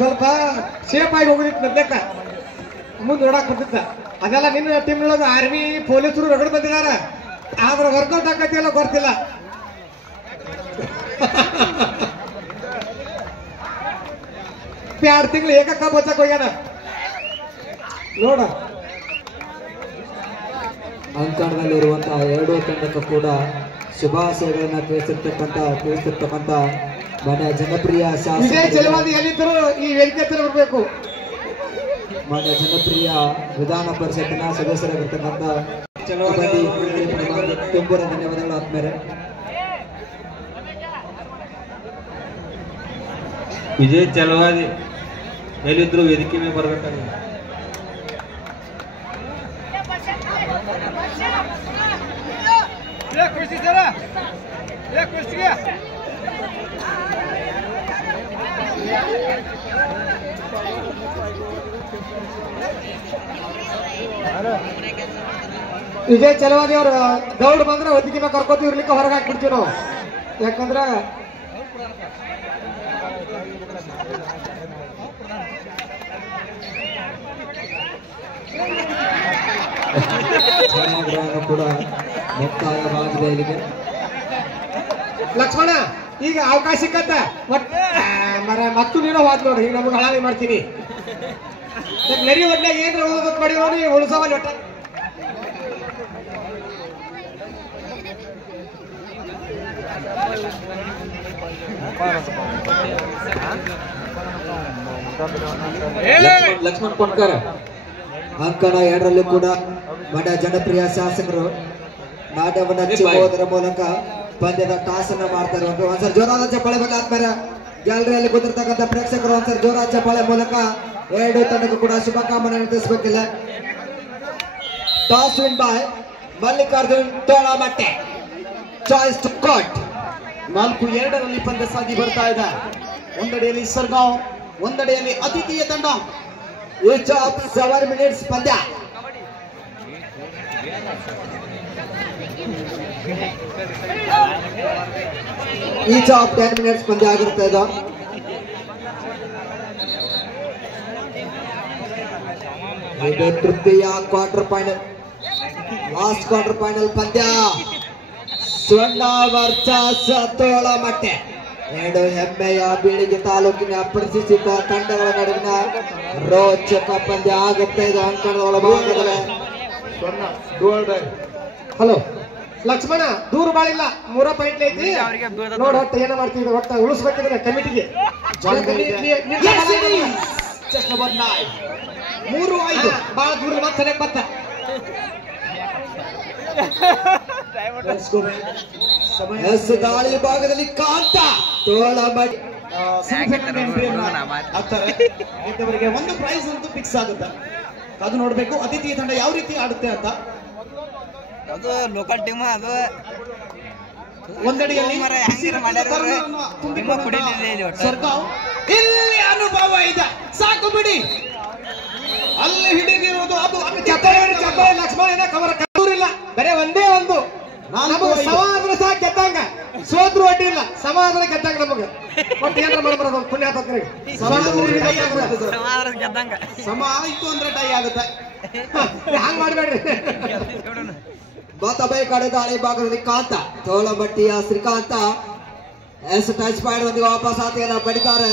ಸ್ವಲ್ಪ ಸೇಫ್ ಆಗಿ ಹೋಗಿತ್ತು ಲೆಕ್ಕ ಮುಂದೆ ನೋಡಕ್ ಬರ್ತಿತ್ತ. ಅದೆಲ್ಲ ನಿನ್ನ ಟೀಮ್ ಒಳಗ ಆರ್ಮಿ ಪೊಲೀಸರು ರಗಡ್ ಬಂದಿದಾರ, ಆದ್ರೆ ವರ್ಕೌಟ್ ಆಕತಿ ಎಲ್ಲ ಗೊತ್ತಿಲ್ಲ. ಎರಡು ತಿಂಗಳು ಏಕಕ್ಕ ಬಚ್ಚಕ್ ಹೋಗ್ಯಾನ ನೋಡ. ಅಂಕಣದಲ್ಲಿರುವಂತಹ ಎರಡೂ ತಂಡಕ್ಕೂ ಕೂಡ ಶುಭಾಶಯಗಳನ್ನ ತಿಳಿಸಿರ್ತಕ್ಕಂಥ ಮನೆ ಜನಪ್ರಿಯ ವಿಜಯ್ ಚಲವಾದಿ ಎಲ್ಲಿದ್ದರು ಈ ವೇದಿಕೆ ಹತ್ರ ಬರಬೇಕು. ಮನೆ ಜನಪ್ರಿಯ ವಿಧಾನ ಪರಿಷತ್ತಿನ ಸದಸ್ಯರಾಗಿರ್ತಕ್ಕಂಥ ತುಂಬಾ ಧನ್ಯವಾದಗಳು ಆದ್ಮೇಲೆ. ವಿಜಯ್ ಚಲವಾದಿ ಎಲ್ಲಿದ್ರು ವೇದಿಕೆ ಮೇಲೆ ಬರ್ಬೇಕಾಗಿದೆ. ವಿಜಯ್ ಚಲವಾದಿ ಅವ್ರ ದೌಡ್ ಬಂದ್ರೆ ವೇದಿಕೆ ಮೇಲೆ ಕರ್ಕೋತೀವಿ, ಇರ್ಲಿಕ್ಕೆ ಹೊರಗೆ ಹಾಕ್ಬಿಡ್ತೀವಿ ನಾವು. ಯಾಕಂದ್ರೆ ಕೂಡ ಮುಕ್ತಾಯವಾಗಿದೆ ಇಲ್ಲಿಗೆ. ಲಕ್ಷ್ಮಣ ಈಗ ಅವಕಾಶ ಸಿಕ್ಕತ್ತ ಮತ್ತು ನೀನು ಹೋದ್ ನೋಡ್ರಿ, ಈಗ ನಮ್ಗೆ ಹಳಾವಿ ಮಾಡ್ತೀನಿ. ನರಿ ಒಡ್ನಾಗ ಏನ್ ಮಾಡಿ ನೋಡಿ ಉಳಿಸೋವಲ್ಲಿ ಒಟ್ಟ. ಲಕ್ಷ್ಮಣ್ ಕೊಂಡ್ಕರ್ ಅಂಕಣ ಎರಡರಲ್ಲೂ ಕೂಡ ಮಂಡ್ಯ ಜನಪ್ರಿಯ ಶಾಸಕರು ನಾಟ್ಯವನ್ನ ಹಚ್ಚುವುದರ ಮೂಲಕ ಪಂದ್ಯದ ಟಾಸ್ ಅನ್ನ ಮಾಡ್ತಾರೆ. ಒಂದ್ಸರಿ ಜೋರಾದ ಚಪ್ಪಾಳೆ ಬೇಕಾದ್ಮೇಲೆ ಗ್ಯಾಲರಿಯಲ್ಲಿ ಕೂತಿರ್ತಕ್ಕಂಥ ಪ್ರೇಕ್ಷಕರು ಒಂದ್ಸರಿ ಜೋರಾದ ಚಪ್ಪಾಳೆ ಮೂಲಕ ಎರಡು ತಂಡಕ್ಕೂ ಕೂಡ ಶುಭಕಾಮನೆ ತಿಳಿಸಬೇಕಿಲ್ಲ. Toss win by Mallikarjun Tolamatte. Choice to cut. 4-2ರಲ್ಲಿ ಪಂದ್ಯ ಸಾಗಿ ಬರ್ತಾ ಇದೆ. ಒಂದೆಡೆಯಲ್ಲಿ ಸರ್ಗಾಂವ್, ಒಂದೆಡೆಯಲ್ಲಿ ಅತಿಥಿಯ ತಂಡ. ಈಚ್ ಆಫ್ 7 ಮಿನಿಟ್ಸ್ ಪಂದ್ಯ. ಈಚ್ ಆಫ್ 10 ಮಿನಿಟ್ಸ್ ಪಂದ್ಯ ಆಗಿರುತ್ತೆ ಇದು. ಇದು ತೃತೀಯ quarter final, last quarter final ಪಂದ್ಯ. ಸ್ವರ್ಣ ವರ್ಚಸ್ ತೋಳಮಟ್ಟೆ. ಎರಡು ಹೆಮ್ಮೆಯ ಬೀಳಿಗೆ ತಾಲೂಕಿನ ಪ್ರತಿಷ್ಠಿತ ತಂಡಗಳ ನಡುವಿನ ರೋಚಕ ಪಂದ್ಯ ಆಗುತ್ತೆ ಇದು ಅಂಕಣದ ಒಳಭಾಗದಲ್ಲಿ. ಹಲೋ ಲಕ್ಷ್ಮಣ, ದೂರ ಬಾಳಿಲ್ಲ, 3 ಪಾಯಿಂಟ್ ಐತಿ ನೋಡ. ಒಟ್ಟು ಏನ ಮಾಡ್ತಿದ್ರು, ಒಟ್ಟು ಉಳಿಸ್ಬೇಕಿದ್ರೆ ಕಮಿಟಿಗೆ 3-5 ಬಾಳ ದೂರ ಮತ್ತೆ ಸರಿಯಾಗಿ ಬತ್ತ. ದಾಳಿ ಭಾಗದಲ್ಲಿ ಕಾಂತ ತೋಳಮಟ್ಟೆ ಇಂಥವರಿಗೆ ಒಂದು ಪ್ರೈಸ್ ಅಂತೂ ಫಿಕ್ಸ್ ಆಗುತ್ತೆ. ಅದು ನೋಡ್ಬೇಕು ಅತಿಥಿಯ ತಂಡ ಯಾವ ರೀತಿ ಆಡುತ್ತೆ ಅಂತ. ಅದು ಲೋಕಲ್ ಟೀಮ್, ಅದು ಒಂದಡಿಯಲ್ಲಿ ಸರ್ಗಾಂವ್ ಇಲ್ಲಿ ಅನುಭವ ಇದೆ, ಸಾಕು ಬಿಡಿ. ಅಲ್ಲಿ ಹಿಡಿದಿರುವುದು ಅದು ಲಕ್ಷ್ಮಣ ಕವರ್ ಕವರಿಲ್ಲ, ಬರೇ ಒಂದೇ ಒಂದು. ಸಮಾಧಾನ ಸಹ ಗೆದ್ದಂಗ, ಸೋತ್ರು ಅಡ್ಡಿ ಇಲ್ಲ, ಸಮಾಧಾನ ಗೆದ್ದಂಗ ನಮಗ. ಒಟ್ಟು ಏನಾರ ಮಾಡ್ಬಾರ್ದು ಪುಣ್ಯಾತ್ಮರಿಗೆ. ಸಮ ಆಯ್ತು ಅಂದ್ರೆ ಟೈ ಆಗುತ್ತೆ. ಹಂಗ ಮಾಡ್ಬೇಡ್ರಿ. ಬಾತಬೈ ಕಡೆ ದಾಳಿ ಭಾಗದಲ್ಲಿ ಕಾಂತ ತೋಳಮಟ್ಟಿಯ ಶ್ರೀಕಾಂತ ಟಚ್ ಪಾಯಿಂಟ್ ಒಂದಿಗೆ ವಾಪಸ್ ಆತೆಯನ್ನ ಬಡಿತಾರೆ.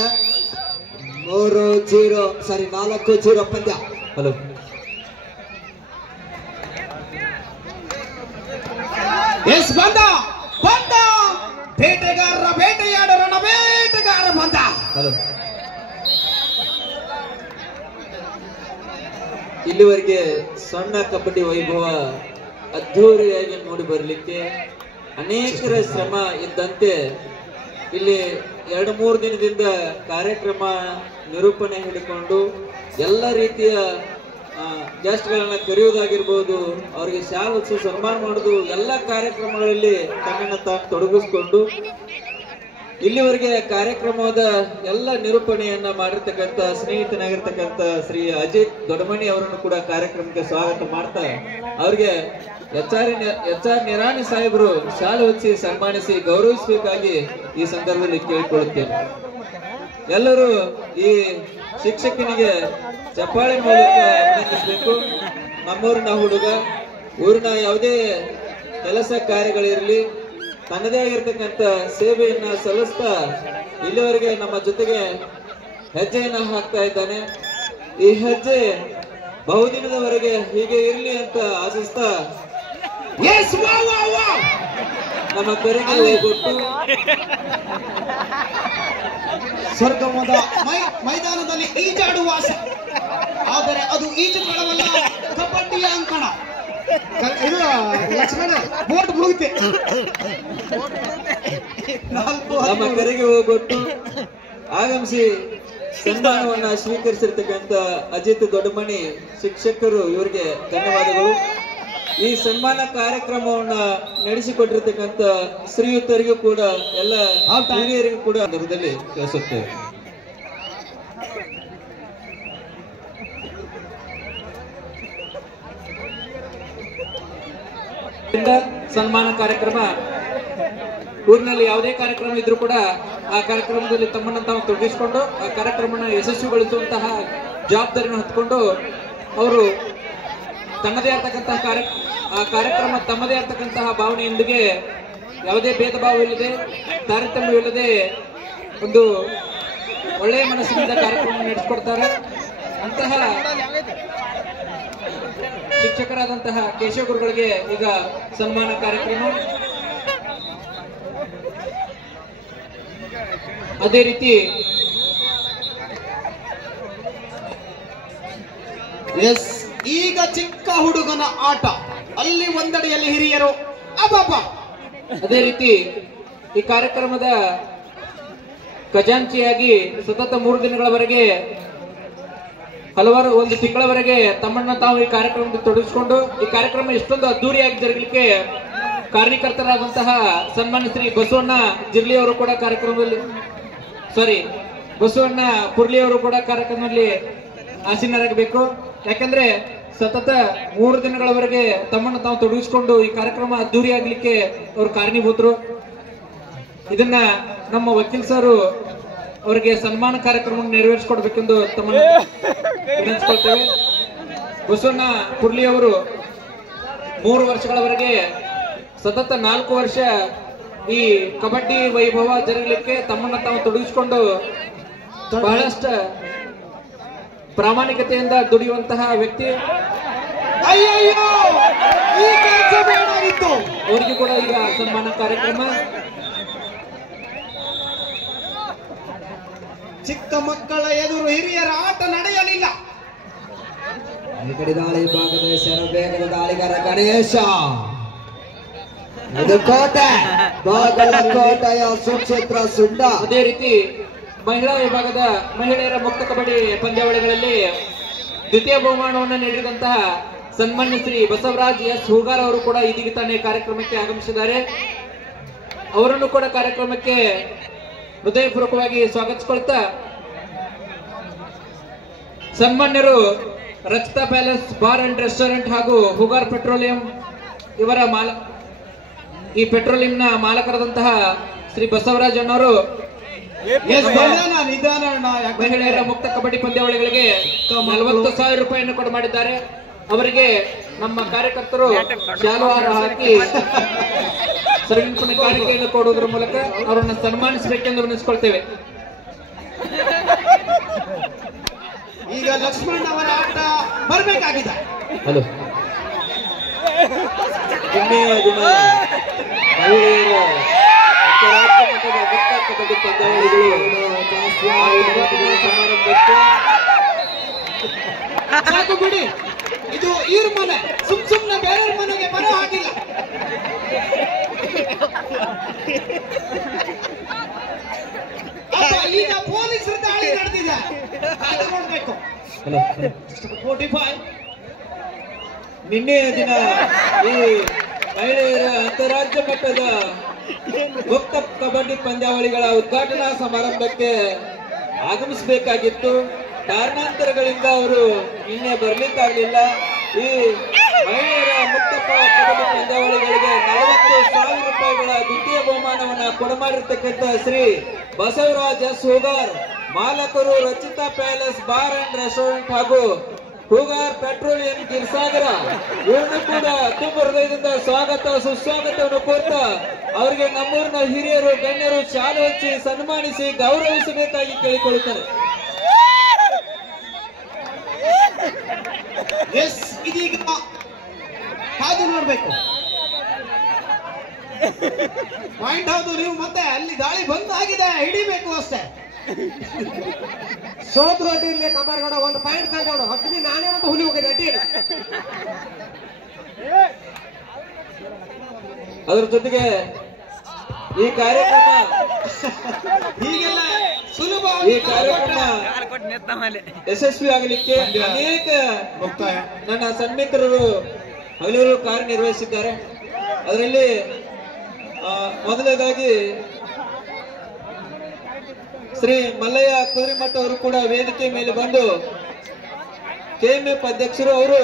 4-0 ಪಂದ್ಯ. ಹಲೋ ಎಸ್ ಬಂದ ಬೇಟೆಗಾರರ ಬೇಟೆಯಾಡರನ ಬೇಟೆಗಾರ ಬಂದ. ಹಲೋ ಇಲ್ಲಿವರೆಗೆ ಸಣ್ಣ ಕಬಡ್ಡಿ ವೈಭವ ಅದ್ಧೂರಿಯಾಗಿ ನೋಡಿ ಬರಲಿಕ್ಕೆ ಅನೇಕರ ಶ್ರಮ ಇದ್ದಂತೆ ಇಲ್ಲಿ 2-3 ದಿನದಿಂದ ಕಾರ್ಯಕ್ರಮ ನಿರೂಪಣೆ ಹಿಡಿಕೊಂಡು ಎಲ್ಲ ರೀತಿಯ ಗೆಸ್ಟ್ಗಳನ್ನ ಕರೆಯುವುದಾಗಿರ್ಬೋದು, ಅವರಿಗೆ ಶಾಲೆ ಹೊತ್ತು ಸನ್ಮಾನ ಮಾಡೋದು, ಎಲ್ಲ ಕಾರ್ಯಕ್ರಮಗಳಲ್ಲಿ ತನ್ನನ್ನು ತಾನು ತೊಡಗಿಸ್ಕೊಂಡು ಇಲ್ಲಿವರೆಗೆ ಕಾರ್ಯಕ್ರಮದ ಎಲ್ಲ ನಿರೂಪಣೆಯನ್ನ ಮಾಡಿರ್ತಕ್ಕಂಥ ಸ್ನೇಹಿತನಾಗಿರ್ತಕ್ಕಂಥ ಶ್ರೀ ಅಜಿತ್ ದೊಡ್ಡಮನಿ ಅವರನ್ನು ಕೂಡ ಕಾರ್ಯಕ್ರಮಕ್ಕೆ ಸ್ವಾಗತ ಮಾಡ್ತಾ ಅವ್ರಿಗೆ ಎಚ್ ಆರ್ ನಿರಾಣಿ ಸಾಹೇಬರು ಶಾಲು ಹೊಚ್ಚಿ ಸನ್ಮಾನಿಸಿ ಗೌರವಿಸಬೇಕಾಗಿ ಈ ಸಂದರ್ಭದಲ್ಲಿ ಕೇಳಿಕೊಳ್ಳುತ್ತೇನೆ. ಎಲ್ಲರೂ ಈ ಶಿಕ್ಷಕನಿಗೆ ಚಪ್ಪಾಳೆ ಮೂಲಕ ಅಭಿನಂದಿಸಬೇಕು. ನಮ್ಮೂರಿನ ಹುಡುಗ ಊರಿನ ಯಾವುದೇ ಕೆಲಸ ಕಾರ್ಯಗಳಿರಲಿ ತನ್ನದೇ ಆಗಿರ್ತಕ್ಕಂಥ ಸೇವೆಯನ್ನ ಸಲ್ಲಿಸ್ತಾ ಇಲ್ಲಿವರೆಗೆ ನಮ್ಮ ಜೊತೆಗೆ ಹೆಜ್ಜೆಯನ್ನ ಹಾಕ್ತಾ ಇದ್ದಾನೆ. ಈ ಹೆಜ್ಜೆ ಬಹುದಿನದವರೆಗೆ ಹೀಗೆ ಇರಲಿ ಅಂತ ಆಶಿಸ್ತಾ ನಮ್ಮ ಕರೆಗೆ ಕೊಟ್ಟು ಸ್ವರ್ಗಮದ ಮೈದಾನದಲ್ಲಿ ಈಜಾಡುವ ಆಸೆ, ಆದರೆ ಅದು ಈಜು ಕಣವಲ್ಲ, ಕಬಡ್ಡಿಯ ಅಂಕಣ. ಇದು ಲಕ್ಷ್ಮಣ ಬೋಟ್ ಮುಳುಗುತ್ತೆ. ನಮ್ಮ ಕರೆಗೆ ಹೋಗೊಟ್ಟು ಆಗಮಿಸಿ ಸನ್ಮಾನವನ್ನ ಸ್ವೀಕರಿಸಿರ್ತಕ್ಕಂಥ ಅಜಿತ್ ದೊಡ್ಡಮನಿ ಶಿಕ್ಷಕರು ಇವರಿಗೆ ಧನ್ಯವಾದಗಳು. ಈ ಸನ್ಮಾನ ಕಾರ್ಯಕ್ರಮವನ್ನ ನಡೆಸಿಕೊಟ್ಟಿರ್ತಕ್ಕಂಥ ಶ್ರೀಯುತರಿಗೂ ಕೂಡ ಎಲ್ಲ ಹಿರಿಯರಿಗೂ ಕೂಡ ಸಂದರ್ಭದಲ್ಲಿ ತಿಳಿಸುತ್ತೇವೆ. ಸನ್ಮಾನ ಕಾರ್ಯಕ್ರಮ ಊರಿನಲ್ಲಿ ಯಾವುದೇ ಕಾರ್ಯಕ್ರಮ ಇದ್ರೂ ಕೂಡ ಆ ಕಾರ್ಯಕ್ರಮದಲ್ಲಿ ತಮ್ಮನ್ನು ತಾವು ತೊಡಗಿಸಿಕೊಂಡು ಆ ಕಾರ್ಯಕ್ರಮನ ಯಶಸ್ವಿಗೊಳಿಸುವಂತಹ ಜವಾಬ್ದಾರಿಯನ್ನು ಹೊತ್ತುಕೊಂಡು ಅವರು ತನ್ನದೇ ಆಗ್ತಕ್ಕಂತಹ ಕಾರ್ಯಕ್ರಮ ತಮ್ಮದೇ ಆಗ್ತಕ್ಕಂತಹ ಭಾವನೆಯೊಂದಿಗೆ ಯಾವುದೇ ಭೇದ ಭಾವವಿಲ್ಲದೆ ತಾರತಮ್ಯವಿಲ್ಲದೆ ಒಂದು ಒಳ್ಳೆಯ ಮನಸ್ಸಿನಿಂದ ಕಾರ್ಯಕ್ರಮ ನಡೆಸಿಕೊಡ್ತಾರೆ. ಅಂತಹ ಶಿಕ್ಷಕರಾದಂತಹ ಕೇಶವ ಗುರುಗಳಿಗೆ ಈಗ ಸನ್ಮಾನ ಕಾರ್ಯಕ್ರಮ. ಅದೇ ರೀತಿ ಈಗ ಚಿಕ್ಕ ಹುಡುಗನ ಆಟ, ಅಲ್ಲಿ ಒಂದಡಿಯಲ್ಲಿ ಹಿರಿಯರು. ಅದೇ ರೀತಿ ಈ ಕಾರ್ಯಕ್ರಮದ ಖಜಾಂಚಿಯಾಗಿ ಸತತ 3 ದಿನಗಳವರೆಗೆ ಹಲವಾರು ಒಂದು ತಿಂಗಳವರೆಗೆ ತಮ್ಮನ್ನ ತಾವು ಈ ಕಾರ್ಯಕ್ರಮದಲ್ಲಿ ತೊಡಗಿಸಿಕೊಂಡು ಈ ಕಾರ್ಯಕ್ರಮ ಇಷ್ಟೊಂದು ಅದ್ದೂರಿಯಾಗಿ ಜರುಗಲಿಕ್ಕೆ ಕಾರಣೀಕರ್ತರಾದಂತಹ ಸನ್ಮಾನ್ಯ ಶ್ರೀ ಬಸವಣ್ಣ ಜಿರ್ಲಿ ಅವರು ಕೂಡ ಬಸವಣ್ಣ ಪುರ್ಲಿ ಅವರು ಕೂಡ ಕಾರ್ಯಕ್ರಮದಲ್ಲಿ ಆಸೀನರಾಗಬೇಕು. ಯಾಕಂದ್ರೆ ಸತತ 3 ದಿನಗಳವರೆಗೆ ತಮ್ಮನ್ನು ತಾವು ತೊಡಗಿಸಿಕೊಂಡು ಈ ಕಾರ್ಯಕ್ರಮ ಅದ್ದೂರಿ ಆಗ್ಲಿಕ್ಕೆ ಅವರು ಕಾರಣೀಭೂತರು. ಇದನ್ನ ನಮ್ಮ ವಕೀಲ್ ಸರ್ ಅವರಿಗೆ ಸನ್ಮಾನ ಕಾರ್ಯಕ್ರಮ ನೆರವೇರಿಸಿಕೊಡ್ಬೇಕೆಂದು ತಮ್ಮನ್ನು ವಿನಂತಿಸಿಕೊಳ್ತೇವೆ. ಬಸವಣ್ಣ ಪುರ್ಲಿ ಅವರು 3 ವರ್ಷಗಳವರೆಗೆ ಸತತ 4 ವರ್ಷ ಈ ಕಬಡ್ಡಿ ವೈಭವ ಜರುಗಲಿಕ್ಕೆ ತಮ್ಮನ್ನ ತಾವು ತೊಡಗಿಸಿಕೊಂಡು ಬಹಳಷ್ಟು ಪ್ರಾಮಾಣಿಕತೆಯಿಂದ ದುಡಿಯುವಂತಹ ವ್ಯಕ್ತಿ. ಅವರಿಗೂ ಕೂಡ ಈಗ ಸನ್ಮಾನ ಕಾರ್ಯಕ್ರಮ. ಚಿಕ್ಕ ಮಕ್ಕಳ ಎದುರು ಹಿರಿಯರ ಆಟ ನಡೆಯಲಿಲ್ಲ. ಈ ಕಡೆ ದಾಳಿ ಭಾಗದ ಶರಬೇಗದ ದಾಳಿಗಾರ ಗಣೇಶ. ಇದು ಕೋಟೆ, ಬಾಗಲಕೋಟೆಯ ಸುಕ್ಷೇತ್ರ ಸುಂಡ. ಅದೇ ರೀತಿ ಮಹಿಳಾ ವಿಭಾಗದ ಮಹಿಳೆಯರ ಮುಕ್ತ ಕಬಡ್ಡಿ ಪಂದ್ಯಾವಳಿಗಳಲ್ಲಿ ದ್ವಿತೀಯ ಬಹುಮಾನವನ್ನು ನೀಡಿದಂತಹ ಸನ್ಮಾನ್ಯ ಶ್ರೀ ಬಸವರಾಜ್ ಎಸ್ ಹೂಗಾರ್ ಅವರು ಕೂಡ ಇದೀಗ ತಾನೇ ಕಾರ್ಯಕ್ರಮಕ್ಕೆ ಆಗಮಿಸಿದ್ದಾರೆ. ಅವರನ್ನು ಕೂಡ ಕಾರ್ಯಕ್ರಮಕ್ಕೆ ಹೃದಯಪೂರ್ವಕವಾಗಿ ಸ್ವಾಗತಿಸಿಕೊಳ್ತಾ ಸನ್ಮಾನ್ಯರು Rachita palace bar and restaurant ಹಾಗೂ ಹೂಗಾರ್ ಪೆಟ್ರೋಲಿಯಂ ಇವರ ಈ ಪೆಟ್ರೋಲಿಯಂನ ಮಾಲಕರಾದಂತಹ ಶ್ರೀ ಬಸವರಾಜ್ ಅಣ್ಣವರು ಮಹಿಳೆಯರ ಮುಕ್ತ ಕಬಡ್ಡಿ ಪಂದ್ಯಾವಳಿಗಳಿಗೆ 40,000 ರೂಪಾಯಿಯನ್ನು ಕೊಡು ಮಾಡಿದ್ದಾರೆ. ಅವರಿಗೆ ನಮ್ಮ ಕಾರ್ಯಕರ್ತರು ಶಾಲುಹಾರ ಹಾಕಿ ಸರ್ವಿನ ಕಾಣಿಕೆಯನ್ನು ಕೊಡುವುದರ ಮೂಲಕ ಅವರನ್ನು ಸನ್ಮಾನಿಸಬೇಕೆಂದು ವಿನಿಸಿಕೊಳ್ತೇವೆ. ಈಗ ಲಕ್ಷ್ಮಣ್ ಅವರ ಆಟ ಬರಬೇಕಾಗಿದೆ. ಹಲೋ, ನಿನ್ನೆಯ ದಿನ ಮಹಿಳೆಯರ ಅಂತಾರಾಷ್ಟ್ರೀಯ ಮಟ್ಟದ ಮುಕ್ತ ಕಬಡ್ಡಿ ಪಂದ್ಯಾವಳಿಗಳು ಸಮಾರಂಭಕ್ಕೆ ಸಾಕು ಬಿಡಿ. ಇದು ಇವ್ರ ಮನೆ, ಸುಮ್ನೆ ಬೇರೆಯವ್ರ ಮನೆಗೆ ಬರೋ ಹಾಗಿಲ್ಲ. ಈಗ ಪೊಲೀಸರ ದಾಳಿ ನಡೆದಿದೆ, ನೋಡ್ಬೇಕು. ನಿನ್ನೆಯ ದಿನ ಈ ಮಹಿಳೆಯರ ಅಂತಾರಾಜ್ಯ ಮಟ್ಟದ ಮುಕ್ತ ಕಬಡ್ಡಿ ಪಂದ್ಯಾವಳಿಗಳ ಉದ್ಘಾಟನಾ ಸಮಾರಂಭಕ್ಕೆ ಆಗಮಿಸಬೇಕಾಗಿತ್ತು. ಕಾರಣಾಂತರಗಳಿಂದ ಅವರು ನಿನ್ನೆ ಬರ್ಲಿಕ್ಕಾಗಲಿಲ್ಲ. ಈ ಮಹಿಳೆಯರ ಮುಕ್ತ ಕಬಡ್ಡಿ ಪಂದ್ಯಾವಳಿಗಳಿಗೆ 40,000 ರೂಪಾಯಿಗಳ ದ್ವಿತೀಯ ಬಹುಮಾನವನ್ನ ಕೊಡಮಾಡಿರ್ತಕ್ಕಂಥ ಶ್ರೀ ಬಸವರಾಜ್ ಎಸ್ ಹೂಗಾರ್, ಮಾಲಕರು Rachita palace bar and restaurant ಹಾಗೂ ಹೂಗಾರ್ ಪೆಟ್ರೋಲಿಯಂ ಗಿರ್ಸಾಗರ, ಇವ್ರನ್ನು ಕೂಡ ತುಂಬ ಹೃದಯದಿಂದ ಸ್ವಾಗತ ಸುಸ್ವಾಗತವನ್ನು ಕೋರ್ತಾ ಅವರಿಗೆ ನಮ್ಮೂರಿನ ಹಿರಿಯರು ಗಣ್ಯರು ಶಾಲು ಹಚ್ಚಿ ಸನ್ಮಾನಿಸಿ ಗೌರವಿಸಬೇಕಾಗಿ ಕೇಳಿಕೊಳ್ಳುತ್ತಾರೆ. ಎಸ್, ಇದೀಗ ಕಾದು ನೋಡ್ಬೇಕು. ಪಾಯಿಂಟ್ ಹೌದು, ನೀವು ಮತ್ತೆ ಅಲ್ಲಿ ದಾಳಿ ಬಂದಾಗಿದೆ, ಹಿಡಿಬೇಕು ಅಷ್ಟೇ. ಸೋತ್ ರೋಟಿ ಇಲ್ಲಿ ಕಬರ್ಗಡ ಒಂದು ಪಾಯಿಂಟ್ ತಗೊಂಡು ಹತ್ತು ನಾನೇನಂತ ಹುಲಿ ಹೋಗಿದೆ ಅಡ್ಡಿ ಇಲ್ಲ. ಅದರ ಜೊತೆಗೆ ಈ ಕಾರ್ಯಕ್ರಮ ಹೀಗೆಲ್ಲ ಸುಲಭ ಈ ಕಾರ್ಯಕ್ರಮ ಯಶಸ್ವಿ ಆಗಲಿಕ್ಕೆ ಅನೇಕ ಮುಕ್ತಾಯ ನನ್ನ ಸನ್ಮಿತ್ರರು ಹಗಲಿರುಳು ಕಾರ್ಯನಿರ್ವಹಿಸಿದ್ದಾರೆ. ಅದರಲ್ಲಿ ಮೊದಲನೇದಾಗಿ ಶ್ರೀ ಮಲ್ಲಯ್ಯ ಕುದುರೆಮಠ ಅವರು ಕೂಡ ವೇದಿಕೆ ಮೇಲೆ ಬಂದು KMF ಅಧ್ಯಕ್ಷರು ಅವರು